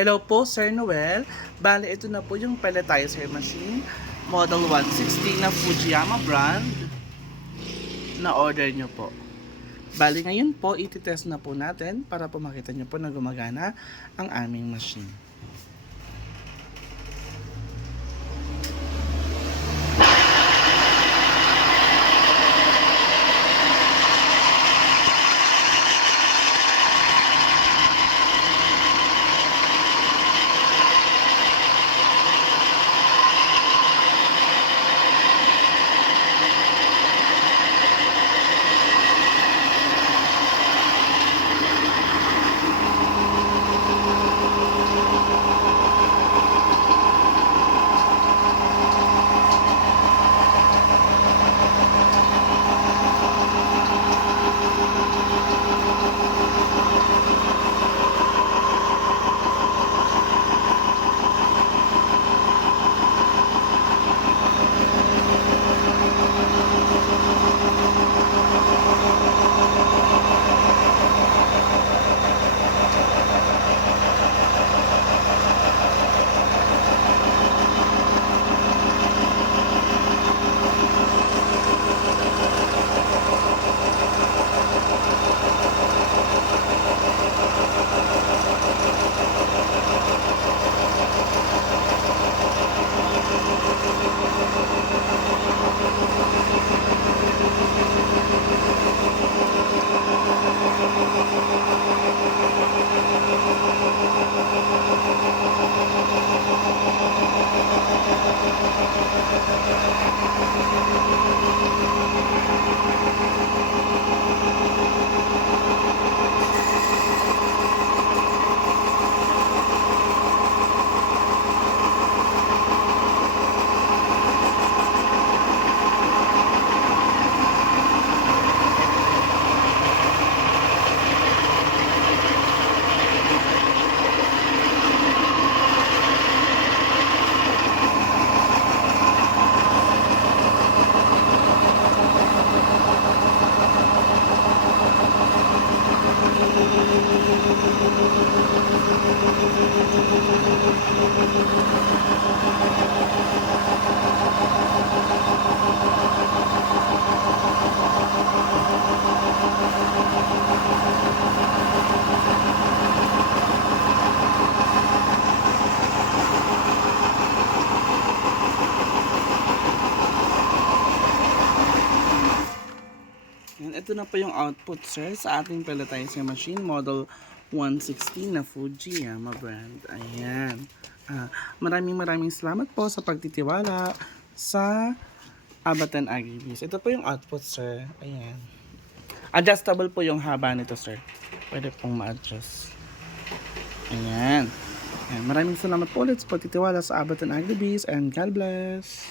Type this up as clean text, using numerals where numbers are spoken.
Hello po, Sir Noel. Bale, ito na po yung pelletizer machine. Model 160 na Fujiyama brand na order nyo po. Bale, ngayon po, ititest na po natin para po makita nyo po na gumagana ang aming machine. And ito na po yung output, sir, sa ating pelletizer machine, model 160 na Fujiyama brand. Ayan. Maraming salamat po sa pagtitiwala sa Abatan Agribees. Ito po yung output, sir. Ayan. Adjustable po yung haba nito, sir. Pwede pong ma-adjust. Ayan. Ayan. Maraming salamat po ulit sa pagtitiwala sa Abatan Agribees and God bless.